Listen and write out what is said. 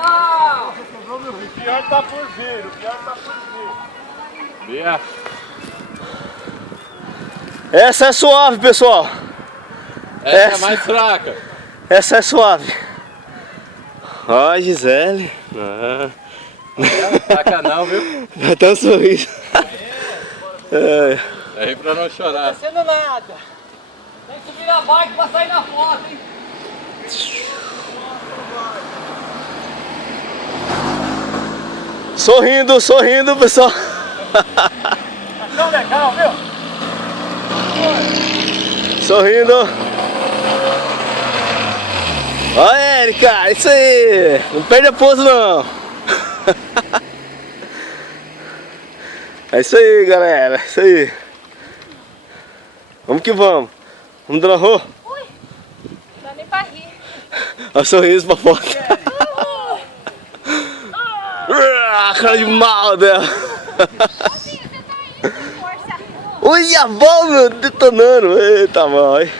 O pior tá por vir, o pior tá por vir. Bia. Essa é suave, pessoal. Essa é mais fraca. Essa é suave. Ó, Gisele. Ah. Não, fraca não, viu? Dá até um sorriso. É aí pra não chorar. Não tá sendo nada. Tem que subir na bike pra sair na foto, hein? Sorrindo, sorrindo, pessoal. Tá tão legal, viu? Sorrindo. Ó, Érica, isso aí. Não perde a pose, não. É isso aí, galera. É isso aí. Vamos que vamos. Vamos, dona Rô. Ui, não dá nem pra rir. Olha o sorriso pra foto. Cara de mal dela. Você tá indo com força. Ui, a avó, meu, detonando. Eita, mãe.